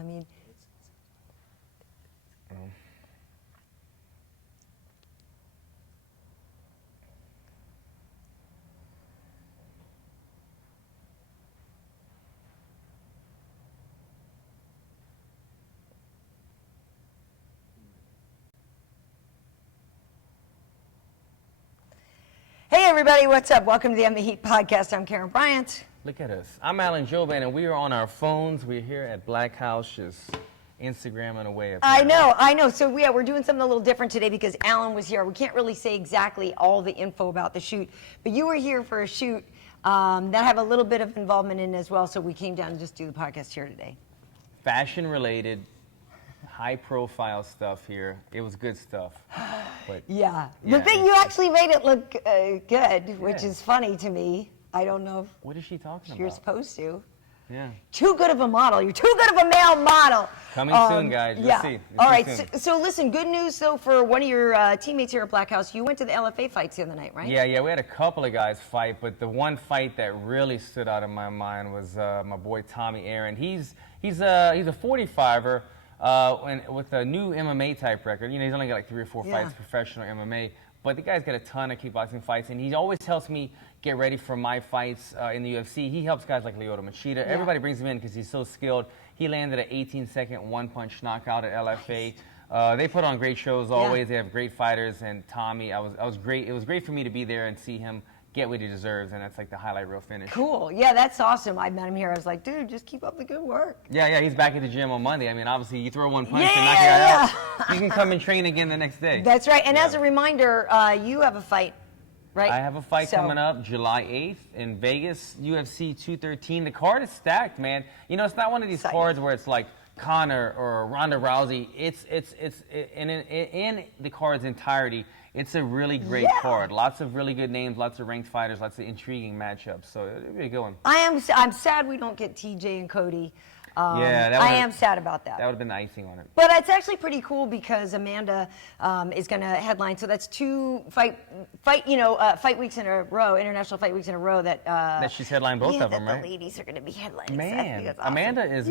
I mean, hey everybody, what's up? Welcome to the H.E.A.T podcast. I'm Karyn Bryant. Look at us. I'm Alan Jouban, and we are on our phones. We're here at Black House, just Instagramming away. Apparently. I know. So we're doing something a little different today because Alan was here. We can't really say exactly all the info about the shoot, but you were here for a shoot that I have a little bit of involvement in as well, so we came down to just do the podcast here today. Fashion-related, high-profile stuff here. It was good stuff. But yeah. The thing, you actually made it look good, which is funny to me. I don't know. What is she talking You're about? supposed to. Yeah. Too good of a model. You're too good of a male model. Coming soon, guys. You'll see. All right. So listen, good news, though, for one of your teammates here at Black House. You went to the LFA fights the other night, right? Yeah. We had a couple of guys fight, but the one fight that really stood out in my mind was my boy Tommy Aaron. He's a 45er and with a new MMA type record. You know, he's only got like 3 or 4 fights professional MMA, but the guy's got a ton of kickboxing fights, and he always helps me get ready for my fights in the UFC. He helps guys like Lyoto Machida. Yeah. Everybody brings him in because he's so skilled. He landed an 18-second one-punch knockout at LFA. They put on great shows always. They have great fighters, and Tommy, I was great. It was great for me to be there and see him get what he deserves, and that's like the highlight reel finish. Cool. Yeah, that's awesome. I met him here. I was like, dude, just keep up the good work. Yeah, he's back at the gym on Monday. I mean, obviously, you throw one punch and knock it out. You can come and train again the next day. That's right. And as a reminder, you have a fight, right? I have a fight coming up July 8th in Vegas, UFC 213. The card is stacked, man. You know, it's not one of these cards where it's like Conor or Ronda Rousey. It's in the card's entirety. It's a really great card. Lots of really good names, lots of ranked fighters, lots of intriguing matchups. So it'll be a good one. I'm sad we don't get TJ and Cody. I am sad about that. That would have been the icing on it. But it's actually pretty cool because Amanda is going to headline. So that's 2 fight weeks in a row, international fight weeks in a row that she's headlined both of them, right? The ladies are going to be headlining. Man, that's awesome. Amanda is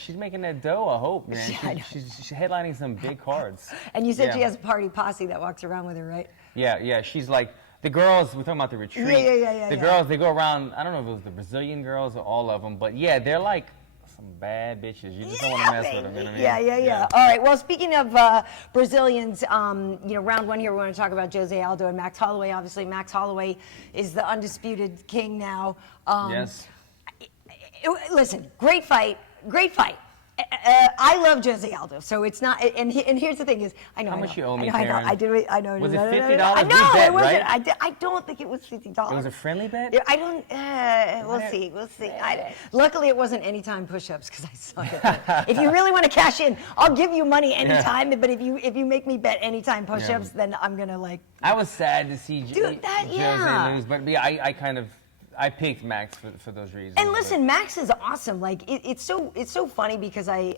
she's making that dough. I hope, man. She's headlining some big cards. And you said she has a party posse that walks around with her, right? Yeah. She's like. The girls, we're talking about the retreat. The girls, they go around, I don't know if it was the Brazilian girls or all of them, but yeah, they're like some bad bitches. You just don't want to mess with them. You know what I mean? Yeah. All right. Well, speaking of Brazilians, round 1 here, we're going to talk about Jose Aldo and Max Holloway. Obviously, Max Holloway is the undisputed king now. Yes. Listen, great fight. I love Jose Aldo, so it's not. And here's the thing: is I know how much you owe me, Karyn? I do. I know. Was it $50? I know bet, it wasn't. Right? I don't think it was $50. It was a friendly bet. I don't. We'll see. Luckily, it wasn't anytime push-ups because I suck at that. If you really want to cash in, I'll give you money anytime. But if you make me bet anytime push-ups, then I'm gonna like. I was sad to see Jose lose, but I picked Max for those reasons. And listen, Max is awesome. Like it's so funny because I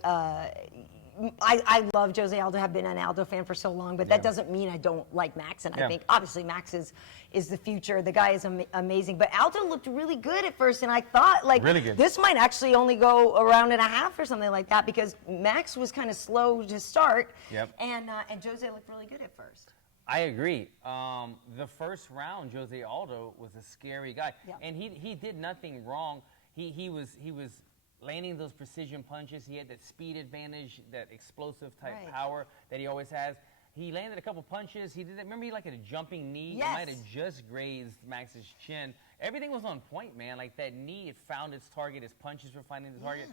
love Jose Aldo. Have been an Aldo fan for so long, but that doesn't mean I don't like Max. And I think obviously Max is the future. The guy is amazing. But Aldo looked really good at first, and I thought like this might actually only go a round and a half or something like that because Max was kind of slow to start. And Jose looked really good at first. I agree. The first round, Jose Aldo was a scary guy, and he did nothing wrong. He was landing those precision punches. He had that speed advantage, that explosive type power that he always has. He landed a couple punches. He did that. Remember, he like a jumping knee. It might have just grazed Max's chin. Everything was on point, man. Like that knee, it found its target. His punches were finding the target.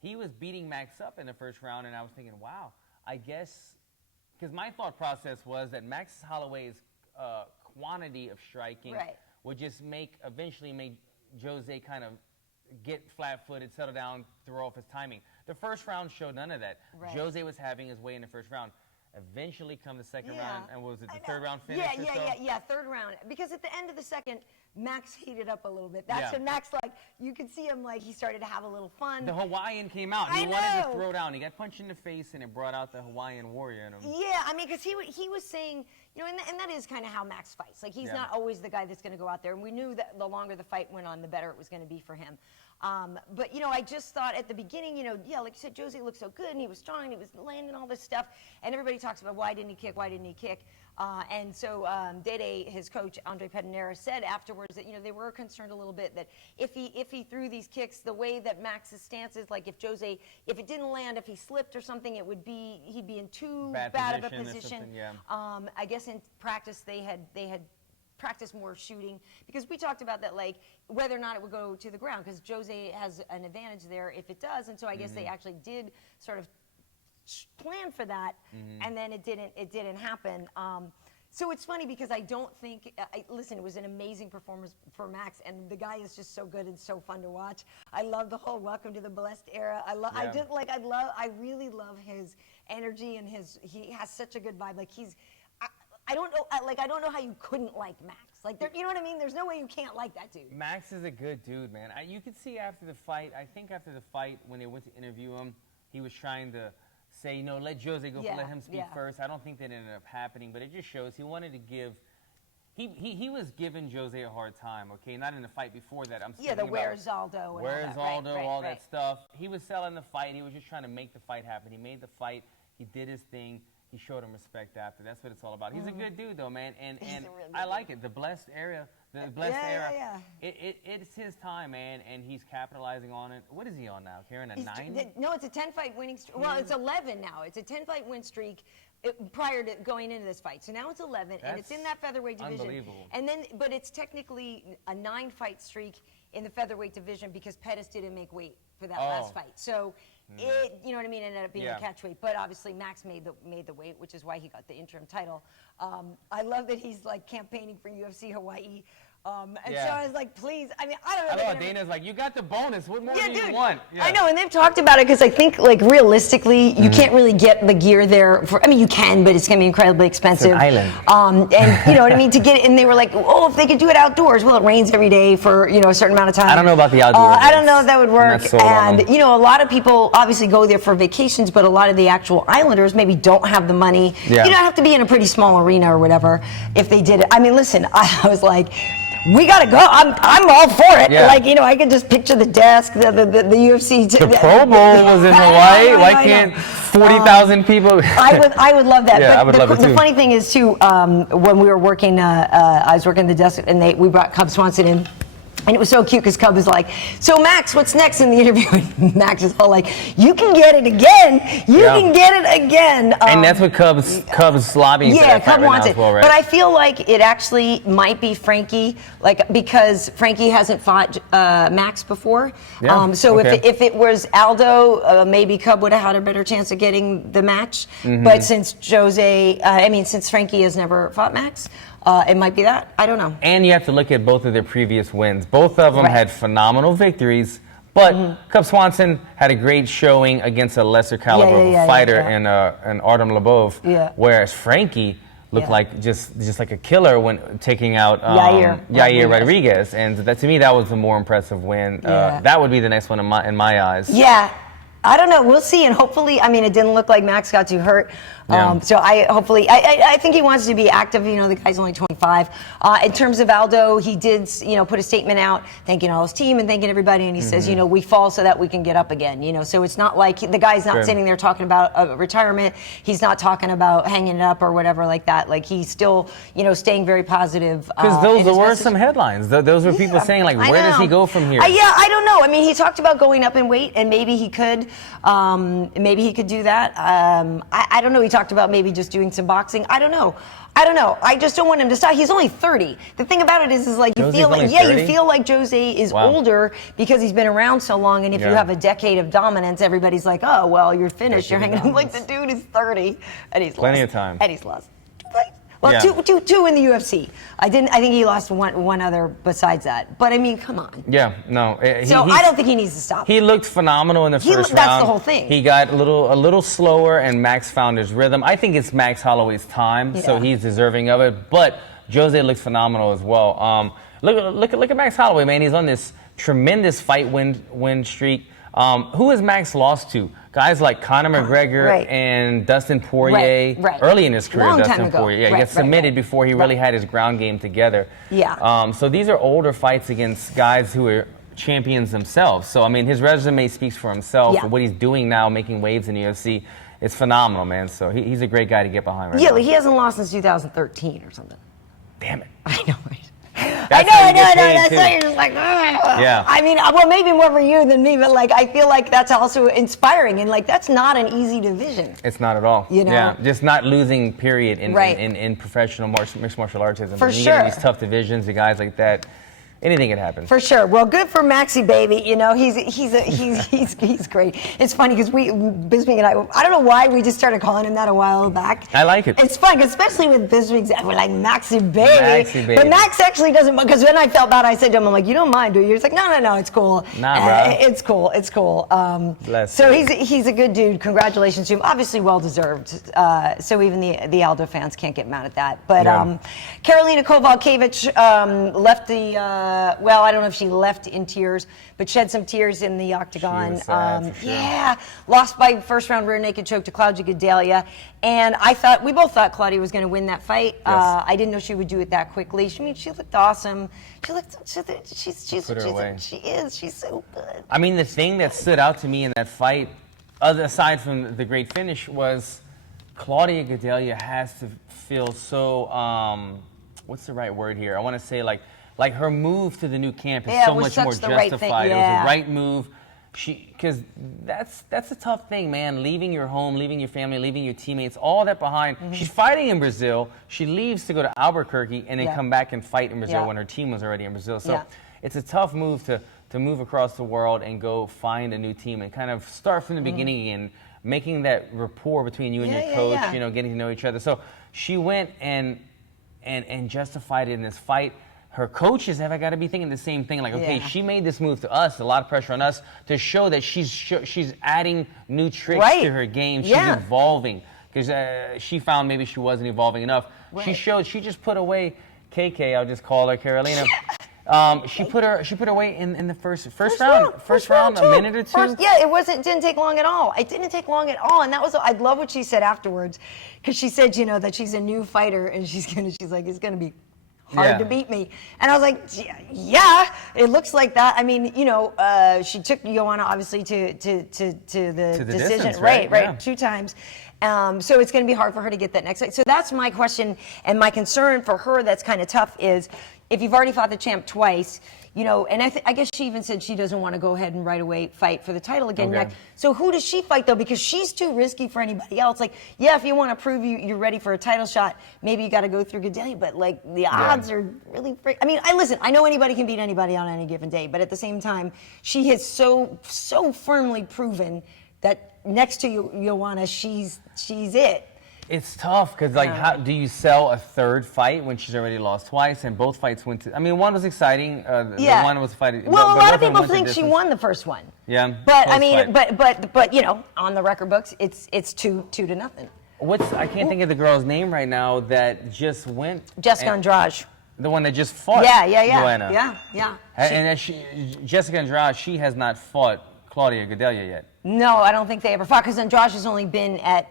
He was beating Max up in the first round, and I was thinking, wow, I guess. Because my thought process was that Max Holloway's quantity of striking would just eventually make Jose kind of get flat-footed, settle down, throw off his timing. The first round showed none of that. Jose was having his way in the first round. Eventually come the second round, and what was it, the third round finish? Third round. Because at the end of the second, Max heated up a little bit. That's when Max, like, you could see him, like, he started to have a little fun. The Hawaiian came out. He wanted to throw down. He got punched in the face, and it brought out the Hawaiian warrior in him. Yeah, I mean, because he was saying, you know, and that is kind of how Max fights. Like, he's not always the guy that's going to go out there. And we knew that the longer the fight went on, the better it was going to be for him. But, you know, I just thought at the beginning, you know, yeah, like you said, Jose looked so good, and he was strong, and he was landing all this stuff, and everybody talks about why didn't he kick, why didn't he kick? And so Dede, his coach, Andre Pedernera, said afterwards that, you know, they were concerned a little bit that if he threw these kicks the way that Max's stance is, like if it didn't land, if he slipped or something, he'd be in too bad of a position. Yeah. I guess in practice they had practice more shooting, because we talked about that, like whether or not it would go to the ground, because Jose has an advantage there if it does, and so I guess they actually did sort of plan for that, and then it didn't happen. So it's funny because I don't think, listen, it was an amazing performance for Max, and the guy is just so good and so fun to watch. I love the whole welcome to the blessed era. I really love his energy, and he has such a good vibe. Like I don't know how you couldn't like Max. Like, you know what I mean? There's no way you can't like that dude. Max is a good dude, man. You could see after the fight, I think after the fight, when they went to interview him, he was trying to say, you know, let Jose go, let him speak first. I don't think that ended up happening, but it just shows he wanted to give. He was giving Jose a hard time, okay? Not in the fight before that. I'm speaking about where's Aldo and where's all that. Aldo, all that stuff. He was selling the fight. He was just trying to make the fight happen. He made the fight. He did his thing. He showed him respect after. That's what it's all about. He's a good dude, though, man. And I like it. The blessed era. The blessed era. It's his time, man, and he's capitalizing on it. What is he on now, Karyn? A 9? No, it's a 10-fight winning streak. Well, it's 11 now. It's a 10-fight win streak prior to going into this fight. So now it's 11, and it's in that featherweight division. Unbelievable. And then, but it's technically a 9-fight streak in the featherweight division because Pettis didn't make weight for that last fight. So it, you know what I mean, ended up being a catch weight. But obviously Max made the weight, which is why he got the interim title. I love that he's like campaigning for UFC Hawaii. So I was like, please, I mean, I don't know. I know, Dana's like, you got the bonus. What more do you want? Yeah. I know, and they've talked about it because I think, like, realistically, you can't really get the gear there. I mean, you can, but it's going to be incredibly expensive. It's an island. And, you know what I mean, to get it, and they were like, oh, if they could do it outdoors. Well, it rains every day for, you know, a certain amount of time. I don't know about the outdoors. I don't know if that would work. And, you know, a lot of people obviously go there for vacations, but a lot of the actual islanders maybe don't have the money. Yeah. You don't have to be in a pretty small arena or whatever if they did it. I mean, listen, I was like, we gotta go. I'm all for it. Yeah. Like, you know, I could just picture the desk, the UFC. The Pro Bowl was in Hawaii. Why can't 40,000 people? I would love that. Yeah, but I would love it too. The funny thing is too, when we were working, I was working the desk, and we brought Cub Swanson in. And it was so cute because Cub was like, so Max, what's next in the interview? And Max is all like, you can get it again. You can get it again. And that's what Cub's lobbying for that fight Cub wants it. Well, right? But I feel like it actually might be Frankie, like, because Frankie hasn't fought Max before. Yeah. If it was Aldo, maybe Cub would have had a better chance of getting the match. But since since Frankie has never fought Max, it might be that. I don't know. And you have to look at both of their previous wins. Both of them had phenomenal victories, but Cub Swanson had a great showing against a lesser caliber fighter in Artem Lobov, whereas Frankie looked like just like a killer when taking out Yair Rodriguez. And that, to me, that was the more impressive win. That would be the next one in my eyes. Yeah. I don't know. We'll see. And hopefully, I mean, it didn't look like Max got too hurt. So I think he wants to be active. You know, the guy's only 25. In terms of Aldo, he did, you know, put a statement out thanking all his team and thanking everybody. And he says, you know, we fall so that we can get up again. You know, so it's not like the guy's not sitting there talking about retirement. He's not talking about hanging it up or whatever like that. Like, he's still, you know, staying very positive. Because those were some headlines. Those were people saying, like, where does he go from here? I don't know. I mean, he talked about going up in weight, and maybe he could do that. I don't know. He talked about maybe just doing some boxing. I don't know. I just don't want him to stop. He's only 30. The thing about it is like you feel like you feel like Jose is older because he's been around so long. And if you have a decade of dominance, everybody's like, oh well, you're finished. You're hanging. Like, the dude is 30 and he's plenty of time. And he's lost. Well, two in the UFC. I think he lost one other besides that. But I mean, come on. Yeah, no. I don't think he needs to stop. He looked phenomenal in the first round. That's the whole thing. He got a little slower, and Max found his rhythm. I think it's Max Holloway's time, so he's deserving of it. But Jose looks phenomenal as well. Look at Max Holloway, man. He's on this tremendous fight win streak. Who has Max lost to? Guys like Conor McGregor and Dustin Poirier early in his career. Dustin Poirier, he got submitted before he really had his ground game together. Yeah. So these are older fights against guys who are champions themselves. So, I mean, his resume speaks for himself. Yeah. What he's doing now, making waves in the UFC, it's phenomenal, man. So he's a great guy to get behind right now. Yeah, like he hasn't lost since 2013 or something. Damn it. I know, right? I know. That's why you're just like, ugh. Yeah. I mean, well, maybe more for you than me, but like, I feel like that's also inspiring, and like, that's not an easy division. It's not at all. You know? Yeah, just not losing, period, in Right. in professional mixed martial artism. For you sure. get in these tough divisions, the guys like that, anything can happen. For sure. Well, good for Maxie, baby. You know, he's great. It's funny because Bisping and I don't know why we just started calling him that a while back. I like it. It's fun, especially with Bisping. We're like, Maxie, baby. Maxie, baby. But Max actually doesn't, because when I felt bad, I said to him, I'm like, you don't mind, do you? He's like, no, it's cool. Nah, bro. It's cool. Bless so you. he's a good dude. Congratulations to him. Obviously well-deserved. So even the Aldo fans can't get mad at that. But Yeah. Karolina Kowalkiewicz left the, well, I don't know if she left in tears, but shed some tears in the octagon. She was sad, for sure. Yeah, lost by first round rear naked choke to Claudia Gadelha. And we both thought Claudia was going to win that fight. Yes. I didn't know she would do it that quickly. She looked awesome. She's so good. I mean, the thing that stood out to me in that fight, aside from the great finish, was Claudia Gadelha has to feel so, what's the right word here? I want to say like her move to the new camp is so much more justified. Right thing. Yeah. It was the right move. Because that's a tough thing, man. Leaving your home, leaving your family, leaving your teammates, all that behind. Mm-hmm. She's fighting in Brazil. She leaves to go to Albuquerque and then come back and fight in Brazil when her team was already in Brazil. So it's a tough move to move across the world and go find a new team and kind of start from the beginning again, making that rapport between you and your coach, you know, getting to know each other. So she went and justified it in this fight. Her coaches have got to be thinking the same thing. Like, okay, she made this move to us, a lot of pressure on us, to show that she's adding new tricks to her game. She's evolving. Because she found maybe she wasn't evolving enough. Right. She just put away KK, I'll just call her Karolina. She put her away in the first round, a minute or two. It didn't take long at all. It didn't take long at all, and that was. I love what she said afterwards, because she said, you know, that she's a new fighter, and she's like, it's gonna be hard to beat me. And I was like, yeah, it looks like that. I mean, you know, she took Joanna obviously to the decision, distance, right, yeah. 2 times. So it's going to be hard for her to get that next fight. So that's my question and my concern for her. That's kind of tough. Is if you've already fought the champ twice, you know, and I guess she even said she doesn't want to go ahead and right away fight for the title again next. So who does she fight, though? Because she's too risky for anybody else. Like, yeah, if you want to prove you're ready for a title shot, maybe you got to go through Gadelha, but like the odds are really I mean, I know anybody can beat anybody on any given day, but at the same time, she has so firmly proven that next to Joanna, she's it. It's tough because, like, how do you sell a third fight when she's already lost twice and both fights went to? I mean, one was exexciting. The one was fighting. Well, a lot of people think she won the first one. Yeah. But I mean, but you know, on the record books, it's 2-0. I can't think of the girl's name right now that just went. Jessica Andrade. The one that just fought. Joanna. Yeah. And Jessica Andrade, she has not fought Claudia Gadelha yet. No, I don't think they ever fought, because Andrade has only been at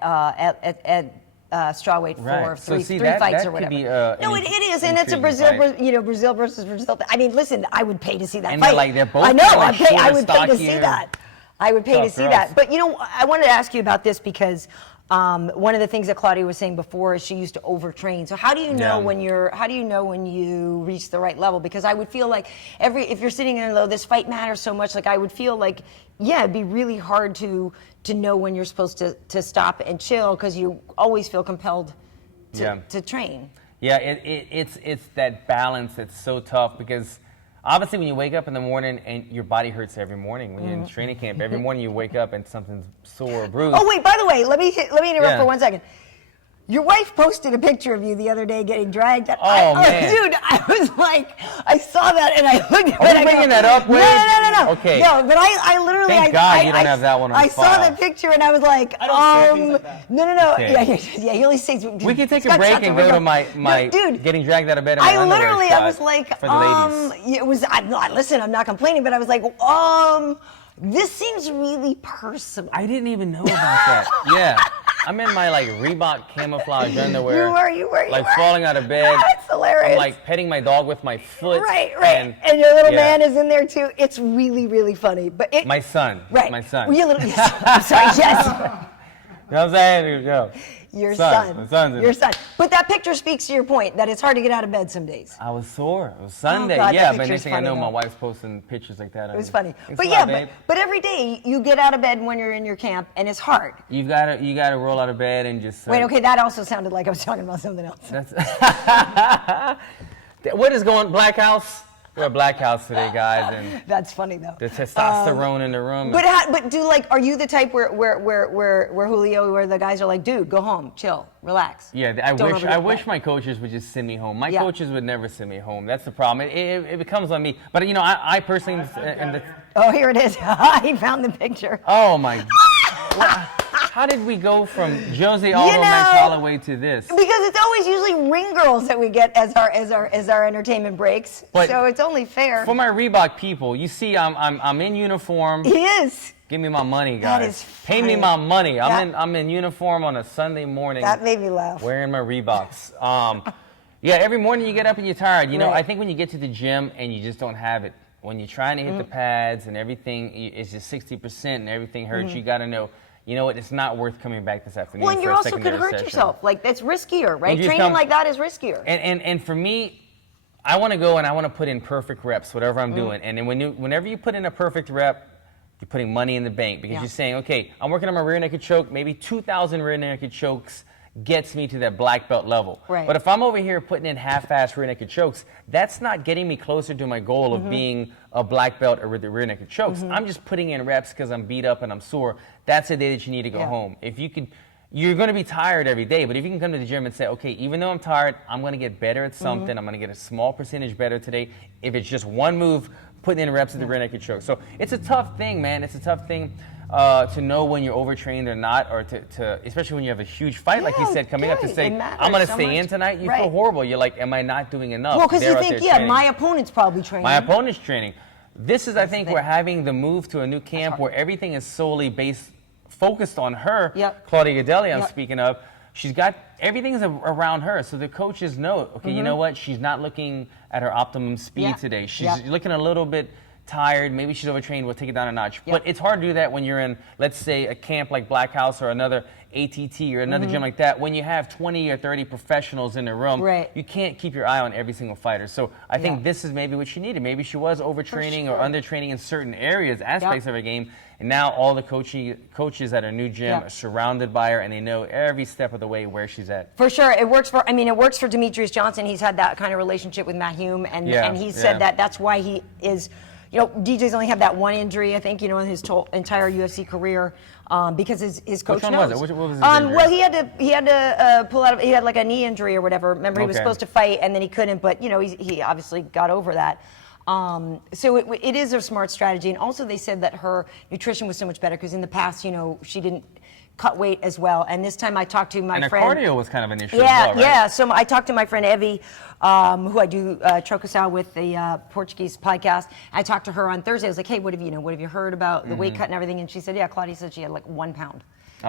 strawweight for three fights or whatever. No, it is, and it's a Brazil versus Brazil. I mean, listen, I would pay to see that and fight. They're both I know, I would pay to stockier. see that. I would pay to see that. But you know, I wanted to ask you about this because one of the things that Claudia was saying before is she used to overtrain. So how do you know when you reach the right level? Because I would feel like if you're sitting there low, this fight matters so much. Like I would feel like, it'd be really hard to know when you're supposed to stop and chill, because you always feel compelled to train. Yeah, it's that balance that's so tough, because obviously when you wake up in the morning and your body hurts every morning when you're in training camp. Every morning you wake up and something's sore or bruised. Oh wait, by the way, let me interrupt for 1 second. Your wife posted a picture of you the other day getting dragged. Man. Dude, I was like, I saw that and I looked at it. Are you bringing that up? No. Okay. No, but I literally. Thank God you don't have that one on I file. saw the picture and I was like, No. Okay. Yeah, he only says. We can take a break and go to my dude, getting dragged out of bed. I literally, I was like, for the ladies. It was. Listen, I'm not complaining, but I was like, this seems really personal. I didn't even know about that. Yeah. I'm in my like Reebok camouflage underwear. You were. Like falling out of bed. That's hilarious. I'm like petting my dog with my foot. Right. And your little man is in there too. It's really, really funny. But my son. Right. My son. Well, I'm sorry, yes. You know what I'm saying? Yo. Your son. My son's in Your it. son. But that picture speaks to your point that it's hard to get out of bed some days. I was sore. It was Sunday. God, yeah, that but next thing I know, funny, my though. wife's posting pictures like that. It was funny. It's But a yeah, lot, babe. but every day you get out of bed when you're in your camp, and it's hard. You gotta roll out of bed and just. Wait, okay, that also sounded like I was talking about something else. What is going? Black House. We're at Black House today, guys, and That's funny though. the testosterone in the room. But do like, are you the type where Julio, where the guys are like, dude, go home, chill, relax? Yeah, I wish my coaches would just send me home. My coaches would never send me home. That's the problem. It becomes on me. But you know, I personally, oh, here it is. He found the picture. Oh my. How did we go from Jose Aldo Max Holloway to this? Because it's always usually ring girls that we get as our entertainment breaks. But so it's only fair. For my Reebok people, you see, I'm in uniform. He is. Give me my money, guys. That is Pay me my money. I'm in uniform on a Sunday morning. That made me laugh. Wearing my Reeboks. Yeah, every morning you get up and you're tired. You know, I think when you get to the gym and you just don't have it, when you're trying to hit the pads and everything is just 60% and everything hurts, you got to know. You know what? It's not worth coming back this afternoon. Well, and you also could hurt yourself. Like, that's riskier, right? Training like that is riskier. And for me, I want to go and I want to put in perfect reps, whatever I'm doing. And then whenever you put in a perfect rep, you're putting money in the bank because you're saying, okay, I'm working on my rear naked choke. Maybe 2,000 rear naked chokes gets me to that black belt level. Right. But if I'm over here putting in half-assed rear naked chokes, that's not getting me closer to my goal of being a black belt or with the rear naked chokes. I'm just putting in reps because I'm beat up and I'm sore. That's the day that you need to go home. If you could, you're going to be tired every day, but if you can come to the gym and say, okay, even though I'm tired, I'm going to get better at something. I'm going to get a small percentage better today. If it's just one move, putting in reps at the rear naked choke. So it's a tough thing, man. It's a tough thing. To know when you're overtrained or not, or to especially when you have a huge fight, like you said, coming up to say, I'm going to stay in tonight, you feel horrible. You're like, am I not doing enough? Well, because you think, my opponent's probably training. My opponent's training. This is, I think, we're having the move to a new camp where everything is solely focused on her. Claudia Gadelha, I'm speaking of. She's got, everything's around her. So the coaches know, okay, you know what? She's not looking at her optimum speed today. She's looking a little bit tired, maybe she's overtrained, we'll take it down a notch. But it's hard to do that when you're in, let's say, a camp like Black House or another ATT or another gym like that. When you have 20 or 30 professionals in the room, you can't keep your eye on every single fighter. So I think this is maybe what she needed. Maybe she was overtraining or undertraining in certain areas, aspects of her game. And now all the coaches at her new gym are surrounded by her, and they know every step of the way where she's at. For sure. It works for, it works for Demetrius Johnson. He's had that kind of relationship with Matt Hume, and he said that that's why he is, DJ's only had that one injury, I think, in his entire UFC career, because his coach knows. Which one was it? What was his injury? Well, he had to pull out. He had like a knee injury or whatever. Remember, he was supposed to fight, and then he couldn't. But he obviously got over that. So it is a smart strategy, and also they said that her nutrition was so much better because in the past, she didn't cut weight as well. And this time I talked to my friend. And her cardio was kind of an issue as well, right? Yeah. So I talked to my friend Evie, who I do Trocasal with the Portuguese podcast. I talked to her on Thursday. I was like, hey, what have you heard about the weight cut and everything? And she said, yeah, Claudia said she had like 1 pound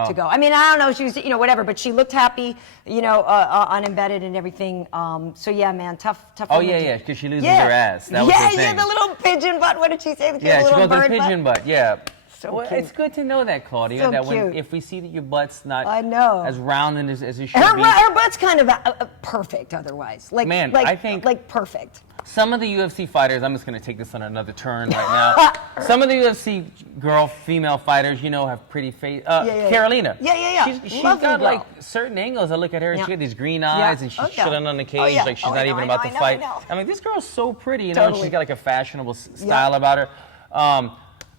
to go. I don't know, she was, whatever, but she looked happy, on embedded and everything. So yeah, man, tough. Oh yeah, because she loses her ass. That was the thing. The little pigeon butt. What did she say? She goes the pigeon butt. Yeah. So cute. It's good to know that, Claudia, so that cute. if we see that your butt's not as round and as it should be. Her butt's kind of perfect otherwise. I think perfect. Some of the UFC fighters, I'm just going to take this on another turn right now. Some of the UFC female fighters, have pretty face. Karolina. Yeah. She's got like certain angles. I look at her and she got these green eyes and she's chilling on the cage like she's not even about to fight. This girl's so pretty, Totally. She's got like a fashionable style about her.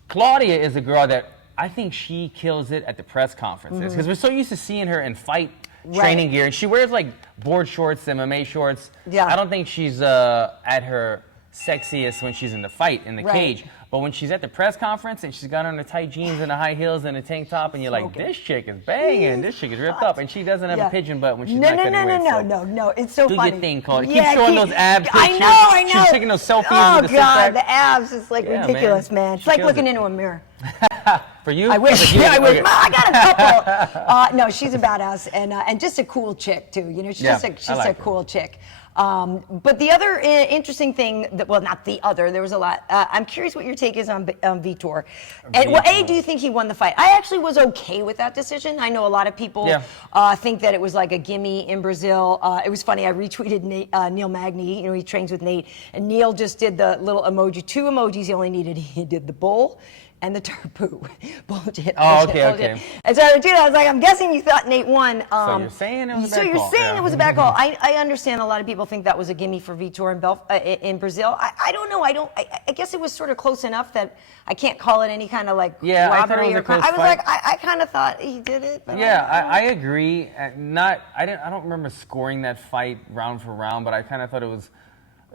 Claudia is a girl that I think she kills it at the press conferences because we're so used to seeing her in fight training gear, and she wears like board shorts, MMA shorts. I don't think she's at her sexiest when she's in the fight in the cage, but when she's at the press conference and she's got on the tight jeans and the high heels and a tank top, and you're like, this chick is banging, this chick is ripped up, and she doesn't have a pigeon butt when she's not cutting weight. No, it's so funny. Do your thing, Claudia. Keep showing those abs. I know. She's taking those selfies with the Oh God, the abs is like ridiculous, man. It's like looking into a mirror. For you? I wish. Yeah, I wish. I got a couple. No, she's a badass and just a cool chick too. You know, she's just a cool chick. But the other interesting thing, well, not the other, there was a lot. I'm curious what your take is on Vitor. And, well, do you think he won the fight? I actually was okay with that decision. I know a lot of people think that it was like a gimme in Brazil. It was funny, I retweeted Neil Magny, you know, he trains with Nate, and Neil just did the little emoji, 2 emojis he only needed. He did the bull and the turpoo. Bullshit. Oh, okay. And so I was like, I'm guessing you thought Nate won. So you're saying it was a bad call. So you're saying it was a bad call. I understand a lot of people think that was a gimme for Vitor in Brazil. I don't know. I guess it was sort of close enough that I can't call it any kind of like robbery or crime. I was like, I kind of thought he did it. But I agree. I don't remember scoring that fight round for round, but I kind of thought it was.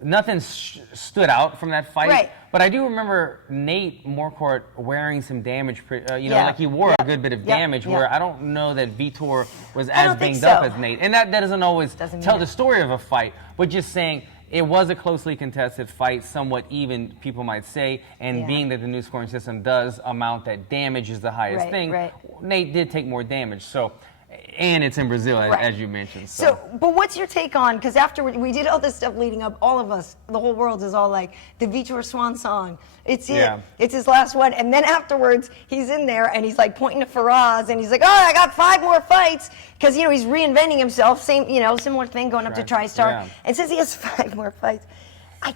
Nothing stood out from that fight, right. But I do remember Nate Morcourt wearing some damage. Like he wore a good bit of damage. Where I don't know that Vitor was as banged up as Nate, and that doesn't always tell the story of a fight. But just saying it was a closely contested fight, somewhat even, people might say, and being that the new scoring system does amount that damage is the highest thing, Nate did take more damage. So. And it's in Brazil, as you mentioned. So, but what's your take on, because after we did all this stuff leading up, all of us, the whole world is all like, the Vitor Swan song. It's it. It's his last one. And then afterwards, he's in there and he's like pointing to Faraz and he's like, oh, I got 5 more fights. Because, you know, he's reinventing himself. Same, you know, similar thing going up to TriStar. And says he has 5 more fights. I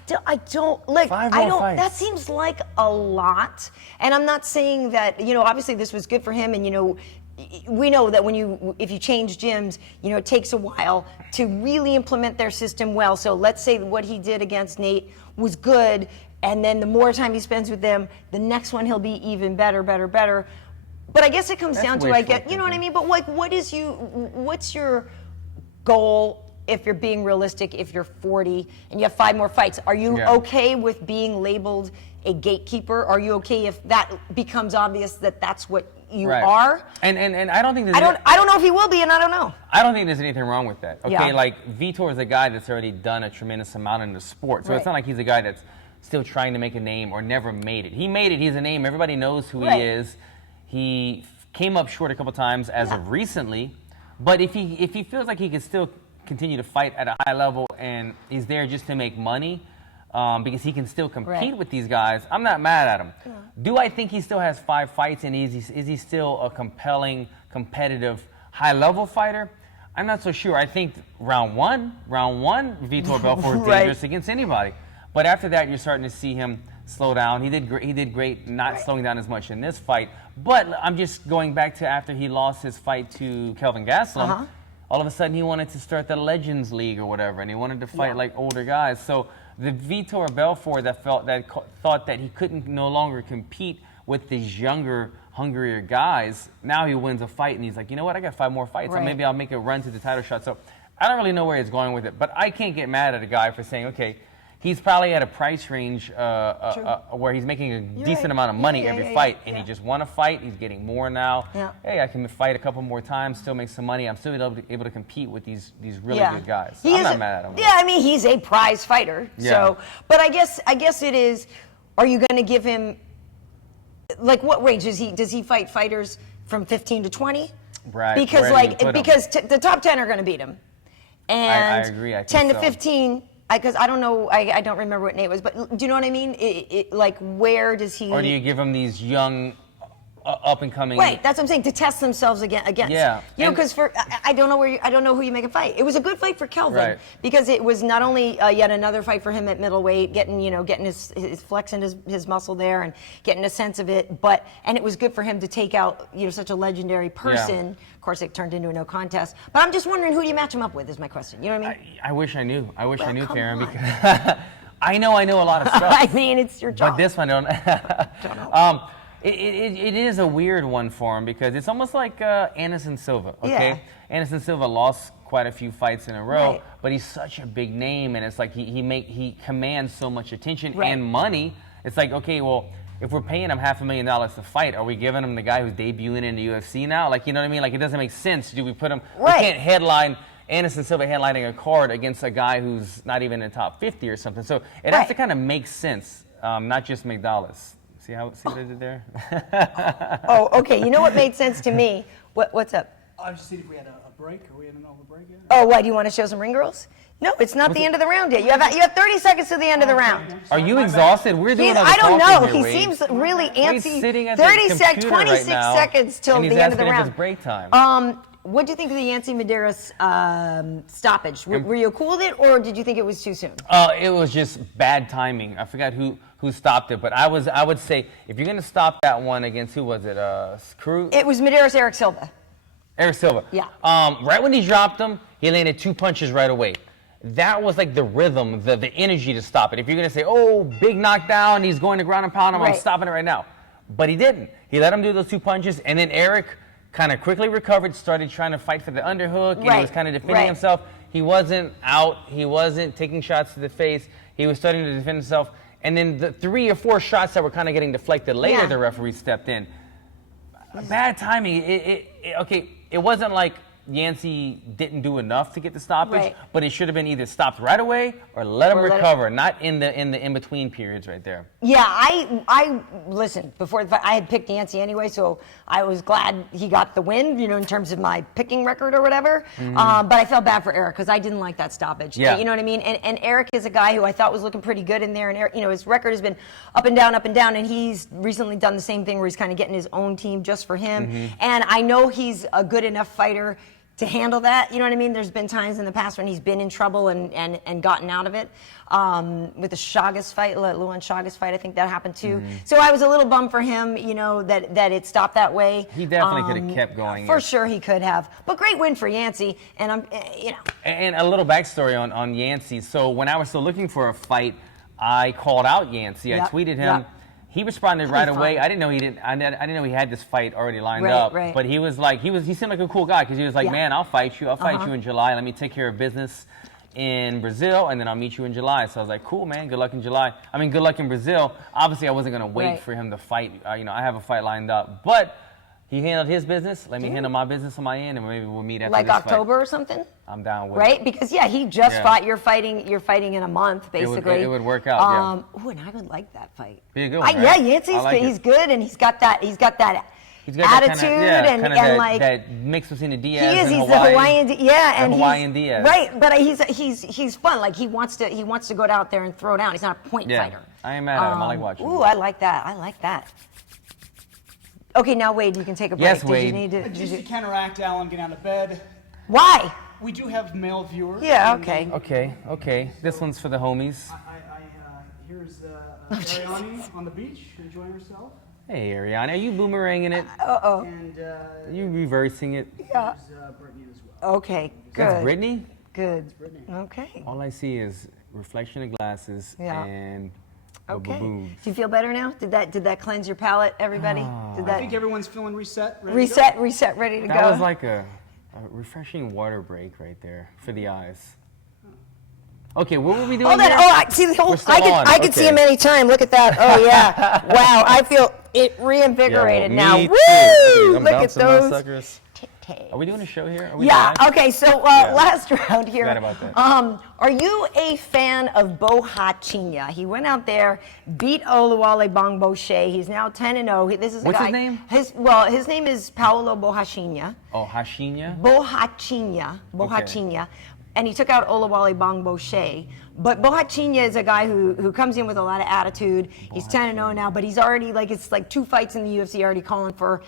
don't like. 5 more fights. That seems like a lot. And I'm not saying that, you know, obviously this was good for him and, you know, we know that if you change gyms, you know, it takes a while to really implement their system well. So let's say what he did against Nate was good, and then the more time he spends with them, the next one he'll be even better. But I guess it comes down to, you know what I mean? But like, what's your goal if you're being realistic, if you're 40 and you have 5 more fights? Are you okay with being labeled a gatekeeper? Are you okay if that becomes obvious that that's what you are? And I don't think there's I don't know if he will be, and I don't know. I don't think there's anything wrong with that. Okay, like Vitor is a guy that's already done a tremendous amount in the sport. So it's not like he's a guy that's still trying to make a name or never made it. He made it, he's a name, everybody knows who he is. He came up short a couple times as of recently, but if he feels like he can still continue to fight at a high level and he's there just to make money, because he can still compete with these guys, I'm not mad at him. Do I think he still has 5 fights and is he still a compelling, competitive, high-level fighter? I'm not so sure. I think round one, Vitor Belfort was dangerous against anybody. But after that, you're starting to see him slow down. He did great not slowing down as much in this fight. But I'm just going back to after he lost his fight to Kelvin Gastelum, all of a sudden he wanted to start the Legends League or whatever, and he wanted to fight like older guys. So the Vitor Belfort that thought that he couldn't no longer compete with these younger, hungrier guys, now he wins a fight and he's like, you know what, I got 5 more fights, so maybe I'll make a run to the title shot. So I don't really know where he's going with it, but I can't get mad at a guy for saying, okay, he's probably at a price range where he's making a decent amount of money every fight, and he just won a fight. He's getting more now. Hey, I can fight a couple more times, still make some money. I'm still able to compete with these really good guys. I'm not mad at him. Yeah, I mean, he's a prize fighter. So, but I guess it is. Are you going to give him, like, what range does he fight fighters from 15 to 20? Right. Because the top 10 are going to beat him, and I agree. I think 10 to 15. Because I don't know, I don't remember what Nate was, but do you know what I mean? Like, where does he? Or do you give him these young, up and coming? Right, that's what I'm saying. To test themselves against. Yeah. You know, because I don't know who you make a fight. It was a good fight for Kelvin because it was not only yet another fight for him at middleweight, getting his flexing his muscle there and getting a sense of it, and it was good for him to take out such a legendary person. Yeah. Of course, it turned into a no contest. But I'm just wondering, who do you match him up with? Is my question. You know what I mean? I wish I knew. I wish I knew, Karyn, because I know a lot of stuff. I mean, it's your job. But this one, I don't know. It is a weird one for him because it's almost like Anderson Silva. Okay, yeah. Anderson Silva lost quite a few fights in a row, but he's such a big name, and it's like he commands so much attention and money. It's like, okay, well, if we're paying him $500,000 to fight, are we giving him the guy who's debuting in the UFC now? Like, you know what I mean? Like, it doesn't make sense. Do we put him? We can't headline Anderson Silva headlining a card against a guy who's not even in the top 50 or something. So it has to kind of make sense, not just make dollars. See what I did there? Oh, okay. You know what made sense to me? What's up? I was just seeing if we had a break. Are we in the middle of a break yet? Oh, what? Do you want to show some ring girls? No, it's not the end of the round yet. You have 30 seconds to the end of the round. Are you exhausted? We're doing other I don't know. Here, he seems really antsy. 26 seconds till the end of the round. If it's break time. What do you think of the Yancy Medeiros stoppage? Were you cool with it, or did you think it was too soon? It was just bad timing. I forgot who stopped it, but I would say if you're gonna stop that one against who was it? Screw. It was Medeiros Erik Silva. Erik Silva. Yeah. Right when he dropped him, he landed 2 punches right away. That was like the rhythm, the energy to stop it. If you're gonna say, oh, big knockdown, he's going to ground and pound him, I'm stopping it right now. But he didn't. He let him do those 2 punches, and then Erik kind of quickly recovered, started trying to fight for the underhook, and he was kind of defending himself. He wasn't out. He wasn't taking shots to the face. He was starting to defend himself. And then the 3 or 4 shots that were kind of getting deflected later, the referee stepped in. Bad timing. It wasn't like Yancy didn't do enough to get the stoppage, but it should have been either stopped right away or let him recover, not in the in-between periods right there. Yeah, I listen, before the fight, I had picked Yancy anyway, so I was glad he got the win, in terms of my picking record or whatever. But I felt bad for Erik because I didn't like that stoppage. Yeah. You know what I mean? And Erik is a guy who I thought was looking pretty good in there, and Erik, his record has been up and down, and he's recently done the same thing where he's kind of getting his own team just for him. And I know he's a good enough fighter to handle that, you know what I mean? There's been times in the past when he's been in trouble and gotten out of it. With the Chagas fight, Luan Chagas fight, I think that happened too. So I was a little bummed for him, that it stopped that way. He definitely could have kept going. For sure he could have. But great win for Yancy, and And a little backstory on Yancy. So when I was still looking for a fight, I called out Yancy. I tweeted him. He responded right away. I didn't know he didn't. I didn't know he had this fight already lined up. But he was like, he seemed like a cool guy because he was like, man, I'll fight you. I'll fight you in July. Let me take care of business in Brazil, and then I'll meet you in July. So I was like, cool, man. Good luck in July. I mean, good luck in Brazil. Obviously, I wasn't gonna wait for him to fight. I have a fight lined up, but he handled his business. Let me handle my business on my end, and maybe we'll meet after this October fight. or something. I'm down with it. Because he just fought. You're fighting in a month, basically. It would work out. Ooh, and I would like that fight. Be a good one. Yancy's he's good, and he's got that attitude and that mix between the Diaz and he's Hawaiian. The Hawaiian Diaz. Right, but he's fun. Like he wants to go out there and throw down. He's not a point fighter. I ain't mad at him. I like watching. Ooh, I like that. Okay, now Wade, you can take a break. Yes, Wade. Just to counteract Alan getting out of bed. Why? We do have male viewers. Yeah, okay. Okay. This one's for the homies. Here's Ariane on the beach enjoying herself. Hey, Ariane, are you boomeranging it? Uh-oh. And Are you reversing it? Yeah. There's Brittany as well. Okay, good. That's Brittany? Good. That's Brittany. Okay. All I see is reflection of glasses and okay. boobs. Do you feel better now? Did that cleanse your palate, everybody? I think everyone's feeling reset, ready to go. That was like a refreshing water break right there for the eyes. Okay, what were we doing? Hold on. here? Oh, I see the whole. I could see him anytime. Look at that. Oh yeah. Wow. I feel it reinvigorated now. Me Woo! too. Look at those. Are we doing a show here? Okay. So last round here. Forgot about that. Are you a fan of Borrachinha? He went out there, beat Oluwale Bongboshe. He's now 10-0. This is What's his name? His name is Paulo Borrachinha. Oh, Hashinya? Borrachinha. Okay. And he took out Oluwale Bongboshe. But Borrachinha is a guy who comes in with a lot of attitude. He's 10-0 now, but he's already it's like 2 fights in the UFC already calling for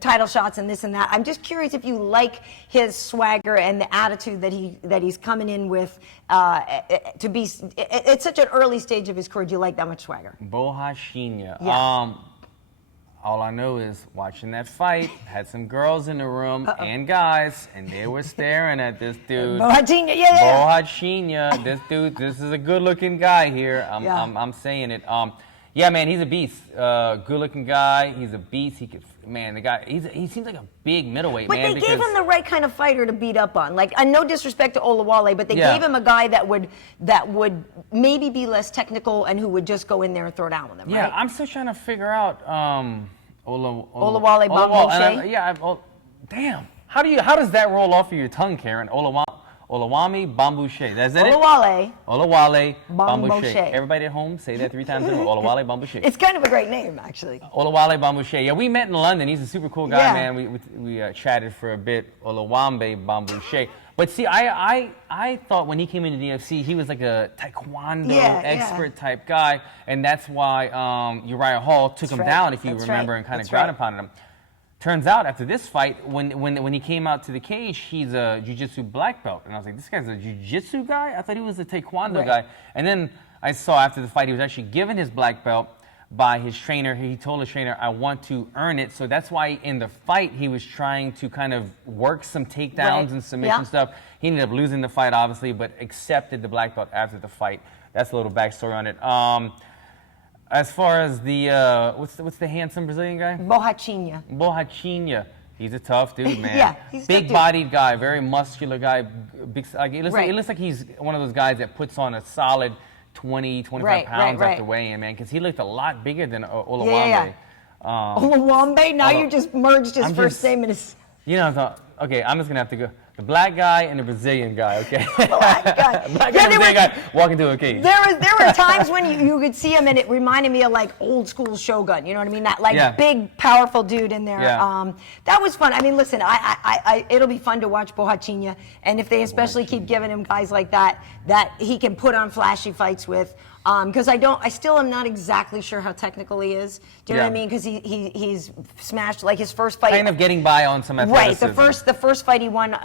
title shots and this and that. I'm just curious if you like his swagger and the attitude that he's coming in with to be at such an early stage of his career. Do you like that much swagger? Borrachinha. Yeah. All I know is watching that fight, had some girls in the room and guys, and they were staring at this dude. Borrachinha, Borrachinha, this is a good-looking guy here. I'm saying it. Yeah, man, he's a beast. Good-looking guy. He's a beast. The guy. He seems like a big middleweight, man. But they gave him the right kind of fighter to beat up on. No disrespect to Oluwale, but they gave him a guy that would maybe be less technical and who would just go in there and throw down with him. Yeah, right? I'm still trying to figure out Oluwale Bongboshe. Damn. How does that roll off of your tongue, Karyn? Olawale Bambushe. Is that Olawale. it? Olawale Bambushe. Everybody at home, say that 3 times in a row. Olawale Bambushe. It's kind of a great name, actually. Olawale Bambushe. Yeah, we met in London. He's a super cool guy, man. We chatted for a bit. Olawale Bambushe. But see, I thought when he came into the UFC, he was like a taekwondo expert type guy, and that's why Uriah Hall took him down, if you remember, and kind of ground upon him. Turns out after this fight, when he came out to the cage, he's a jiu-jitsu black belt. And I was like, this guy's a jiu-jitsu guy? I thought he was a taekwondo guy. And then I saw after the fight, he was actually given his black belt by his trainer. He told his trainer, I want to earn it. So that's why in the fight, he was trying to kind of work some takedowns and submission stuff. He ended up losing the fight, obviously, but accepted the black belt after the fight. That's a little backstory on it. As far as the, what's the handsome Brazilian guy? Borrachinha. Borrachinha. He's a tough dude, man. Yeah, he's a big-bodied guy, very muscular guy. Big, it looks like he's one of those guys that puts on a solid 20, 25 pounds after weigh-in, man, because he looked a lot bigger than Olawale. Olawale? Now you just merged his first name and his... You know, okay, I'm just going to have to go. The black guy and the Brazilian guy, okay? Black guy. Black and Brazilian guy walking through a cage. There were times when you could see him and it reminded me of like old school Shogun, you know what I mean? That like big, powerful dude in there. That was fun. I mean, listen, it'll be fun to watch Borrachinha, and if they especially keep giving him guys like that he can put on flashy fights with. Because I still am not exactly sure how technical he is. Do you know what I mean? Because he's smashed, like his first fight. Kind of getting by on some athleticism. Right, the first fight he won,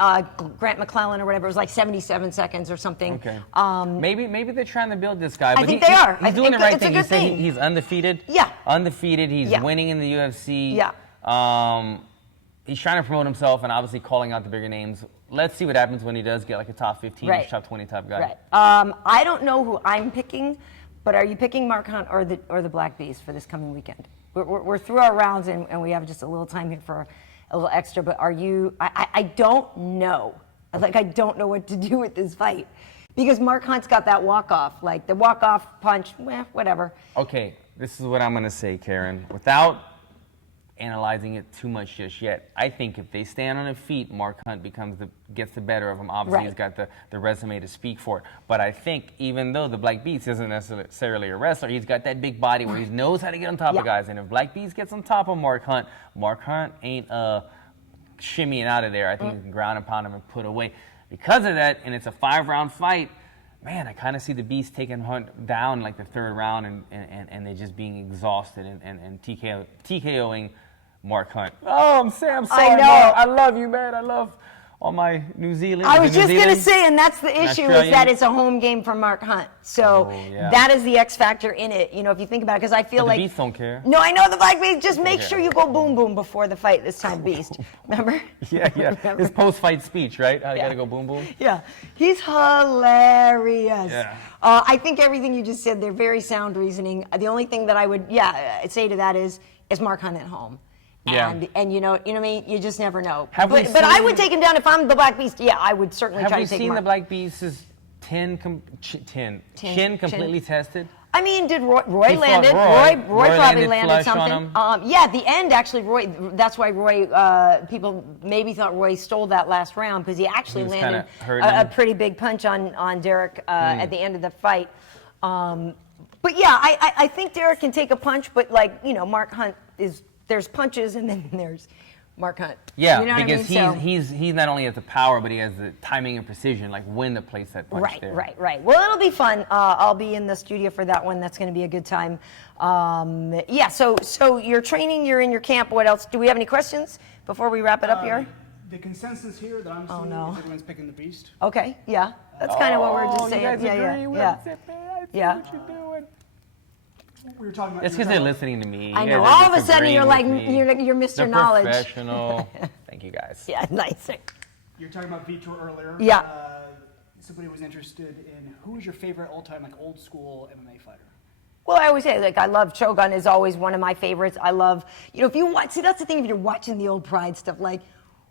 Grant McClellan or whatever, it was like 77 seconds or something. Okay. Maybe they're trying to build this guy. But I think they are. He's doing the right thing. It's a good thing. He's undefeated. Yeah. Undefeated. He's winning in the UFC. Yeah. He's trying to promote himself and obviously calling out the bigger names. Let's see what happens when he does get like a top 15 or top 20 type guy. Right. I don't know who I'm picking, but are you picking Mark Hunt or the Black Beast for this coming weekend? We're through our rounds and we have just a little time here for a little extra, but are you, I don't know. Like, I don't know what to do with this fight. Because Mark Hunt's got that walk-off, like the walk-off punch, whatever. Okay, this is what I'm going to say, Karyn. Without analyzing it too much just yet, I think if they stand on their feet, Mark Hunt gets the better of him. Obviously, he's got the resume to speak for it. But I think even though the Black Beast isn't necessarily a wrestler, he's got that big body where he knows how to get on top of guys. And if Black Beast gets on top of Mark Hunt ain't shimmying out of there. I think he can ground and pound him and put away. Because of that, and it's a 5-round fight, man, I kind of see the Beast taking Hunt down like the 3rd round and they're just being exhausted and TKOing Mark Hunt. Oh, I'm sorry, I know. Mark. I love you, man. I love all my New Zealand. I was just going to say, and that's the issue, is that it's a home game for Mark Hunt. So that is the X factor in it, you know, if you think about it, because I feel like... the Beast don't care. No, I know the Black Beast. Just make sure you go boom, boom before the fight this time, Beast. Remember? Yeah. Remember? His post-fight speech, right? How you got to go boom, boom? Yeah. He's hilarious. Yeah. I think everything you just said, they're very sound reasoning. The only thing that I would, say to that is Mark Hunt at home? And you know what I mean? You just never know. But I would take him down if I'm the Black Beast. Yeah, I would certainly try to take him. Have you seen the Black Beast's chin completely tested? I mean, did Roy landed? Roy probably landed something. At the end, actually, Roy. That's why Roy. People maybe thought Roy stole that last round because he actually landed a pretty big punch on Derek at the end of the fight. But yeah, I think Derek can take a punch, but like Mark Hunt is. There's punches and then there's Mark Hunt. Yeah, you know because what I mean? he's not only has the power, but he has the timing and precision, like when to place that punch there. Right. Well, it'll be fun. I'll be in the studio for that one. That's going to be a good time. So you're training, you're in your camp. What else? Do we have any questions before we wrap it up here? The consensus here that I'm seeing is everyone's picking the Beast. Okay, yeah. That's kind of what we're just saying. You guys agree with it, man. I see what you're doing. We were talking about. It's because they're listening to me. I know. All of a sudden, you're like you're Mr. Knowledge. Professional. Thank you, guys. Yeah, nice. You're talking about Vitor earlier. Yeah. Somebody was interested in who is your favorite all-time, like old school MMA fighter. Well, I always say, like, I love Shogun is always one of my favorites. I love, if you watch, see, that's the thing, if you're watching the old Pride stuff, like,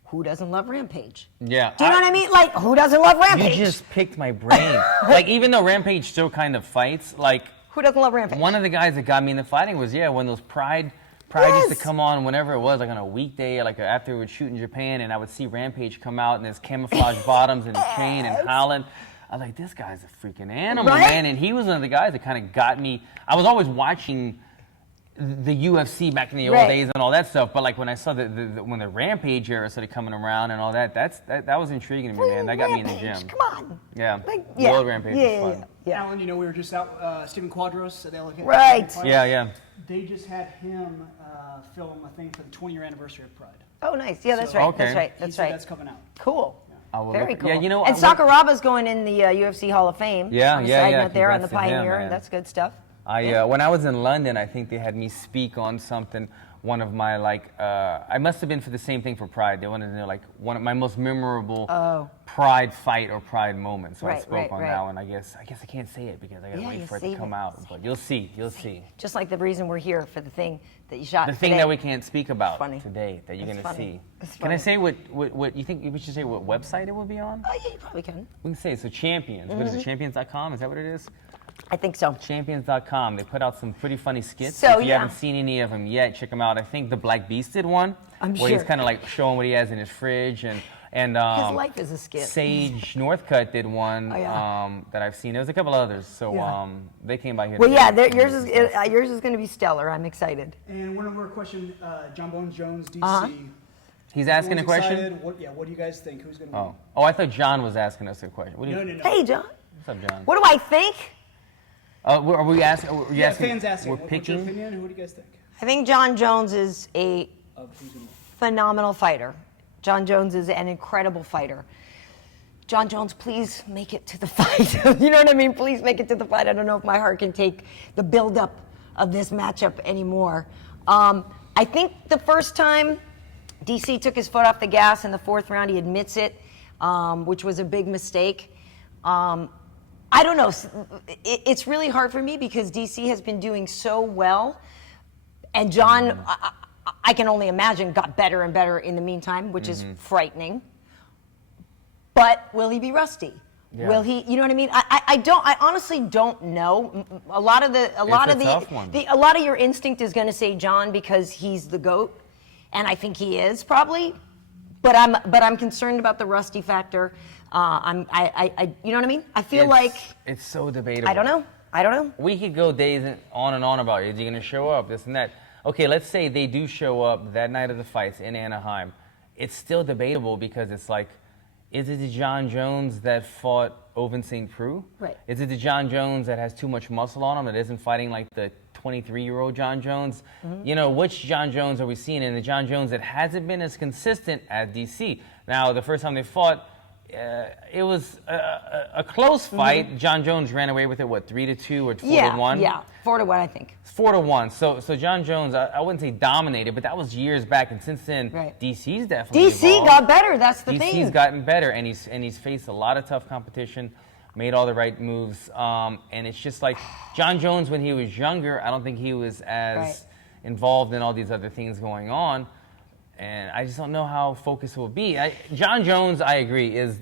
who doesn't love Rampage? Yeah. Do you know what I mean? Like, who doesn't love Rampage? You just picked my brain. Like, even though Rampage still kind of fights, like, who doesn't love Rampage? One of the guys that got me into fighting was, one of those Pride Pride used to come on whenever it was, like on a weekday, like after we would shoot in Japan, and I would see Rampage come out in his camouflage bottoms and his chain and Holland. I was like, this guy's a freaking animal, man. And he was one of the guys that kind of got me. I was always watching the UFC back in the old days and all that stuff, but like when I saw when the Rampage era started coming around and all that, that was intriguing to me, man. That got me in the gym. Come on. Yeah. The old Rampage was fun. Alan, we were just out, Stephen Quadros at the Right. Yeah. They just had him film a thing for the 20-year anniversary of Pride. Oh, nice. Yeah, that's right. Okay. That's right. That's coming out. Cool. Very cool. Yeah, you know, and Sakuraba's going in the UFC Hall of Fame. Yeah. There on the Pioneer. Him, that's good stuff. When I was in London, I think they had me speak on something. One of my I must have been for the same thing for Pride. They wanted to know one of my most memorable Pride fight or Pride moments. So I spoke on that one. I guess I can't say it because I gotta wait for it to come out. But you'll see. Just like the reason we're here for the thing that you shot. The thing that we can't speak about today that you're It's gonna funny. see. Can I say what you think we should say? What website it would be on? Oh yeah, you probably can. We can say it. So Champions. What is it? Champions.com. Is that what it is? I think so. Champions.com. They put out some pretty funny skits. So, if you haven't seen any of them yet, check them out. I think the Black Beast did one. Where he's kind of showing what he has in his fridge. And his life is a skit. Sage Northcutt did one that I've seen. There was a couple others. So they came by here. Well, yours is going to be stellar. I'm excited. And one more question, John Bones Jones, DC. He's asking a question? Excited. What do you guys think? Who's going to win? Oh, I thought John was asking us a question. No. Hey, John. What's up, John? What do I think? Are we asking? Fans asking. We're What's your picking. opinion? Who do you guys think? I think John Jones is a phenomenal fighter. John Jones is an incredible fighter. John Jones, please make it to the fight. You know what I mean? Please make it to the fight. I don't know if my heart can take the buildup of this matchup anymore. I think the first time DC took his foot off the gas in the 4th round, he admits it, which was a big mistake. I don't know. It's really hard for me because DC has been doing so well. And John, I can only imagine, got better and better in the meantime, which is frightening. But will he be rusty? Yeah. Will he? You know what I mean? I honestly don't know. A lot of your instinct is going to say John because he's the GOAT, and I think he is probably. But I'm concerned about the rusty factor. You know what I mean? I feel like it's so debatable. I don't know. We could go days on and on about, is he going to show up, this and that. Okay, let's say they do show up that night of the fights in Anaheim. It's still debatable because it's like, is it the John Jones that fought Ovince St. Preux? Right. Is it the John Jones that has too much muscle on him that isn't fighting like the 23-year-old John Jones? You know, which John Jones are we seeing? And the John Jones that hasn't been as consistent as DC. Now, the first time they fought, it was a close fight. John Jones ran away with it, 3-2 or 4-1? Yeah, 4-1, I think. 4-1. So John Jones, I wouldn't say dominated, but that was years back, and since then, DC's definitely evolved. got better. That's the thing. DC's gotten better, and he's faced a lot of tough competition, made all the right moves, and it's just like John Jones when he was younger. I don't think he was as involved in all these other things going on. And I just don't know how focused it will be. John Jones, I agree, is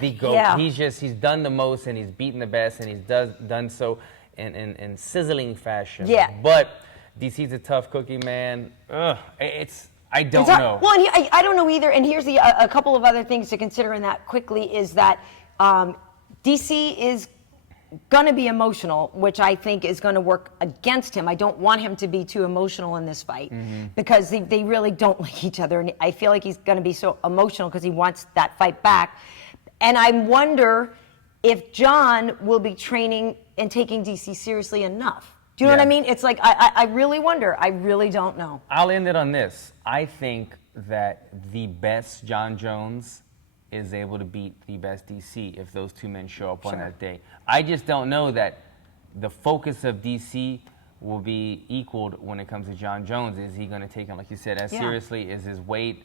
the GOAT. Yeah. He's done the most, and he's beaten the best, and he's done so in sizzling fashion. Yeah. But DC's a tough cookie, man. I don't know. Well, and I don't know either. And here's a couple of other things to consider in that quickly is that DC is going to be emotional, which I think is going to work against him. I don't want him to be too emotional in this fight because they really don't like each other. And I feel like he's going to be so emotional because he wants that fight back. And I wonder if John will be training and taking DC seriously enough. Do you know what I mean? It's like, I really wonder. I really don't know. I'll end it on this. I think that the best John Jones is able to beat the best DC if those two men show up on that day. I just don't know that the focus of DC will be equaled when it comes to John Jones. Is he going to take him, like you said, as seriously? Is his weight,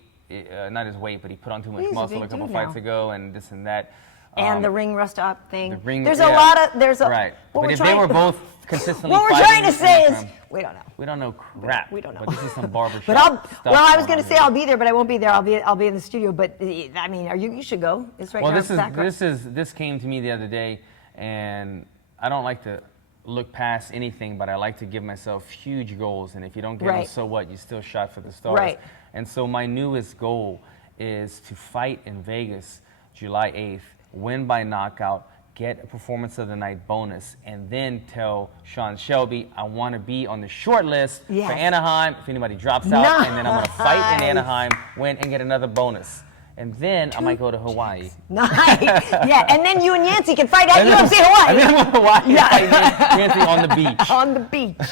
not his weight, but he put on too much muscle a couple fights ago and this and that. And the ring rust up thing. There's a lot of, right. But if they were both consistently what we're trying to say is, we don't know. We don't know crap. We don't know. But this is some barbershop stuff. Well, I was going to say here. I'll be there, but I won't be there. I'll be in the studio. But I mean, you should go. It's right now. Well, this came to me the other day, and I don't like to look past anything, but I like to give myself huge goals. And if you don't get them, so what? You still shot for the stars. Right. And so my newest goal is to fight in Vegas July 8th, win by knockout, get a performance of the night bonus, and then tell Sean Shelby I want to be on the short list for Anaheim if anybody drops out, and then I'm going to fight in Anaheim, win, and get another bonus. And then I might go to Hawaii. Nice. Yeah, and then you and Yancy can fight at UFC Hawaii. And then I'm in Hawaii fighting Yancy on the beach. On the beach.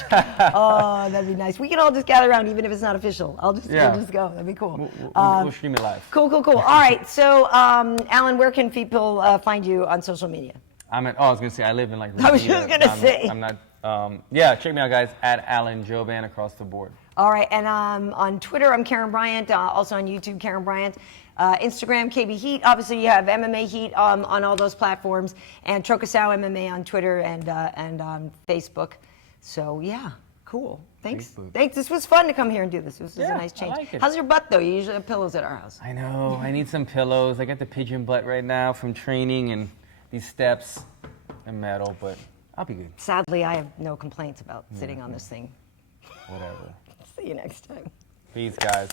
Oh, that'd be nice. We can all just gather around, even if it's not official. We'll just go. That'd be cool. We'll stream it live. Cool. All right. So, Alan, where can people find you on social media? I was going to say, I live in like... I was just going to say. I'm not... check me out, guys, at Alan Jouban across the board. All right, and on Twitter, I'm Karyn Bryant. Also on YouTube, Karyn Bryant. Instagram, KB Heat. Obviously, you have MMA Heat on all those platforms, and Trocasao MMA on Twitter and on Facebook. So yeah, cool. Thanks. This was fun to come here and do this. This was a nice change. I like it. How's your butt though? You usually have pillows at our house. I know. I need some pillows. I got the pigeon butt right now from training and these steps and metal, but I'll be good. Sadly, I have no complaints about sitting on this thing. Whatever. See you next time. Peace, guys.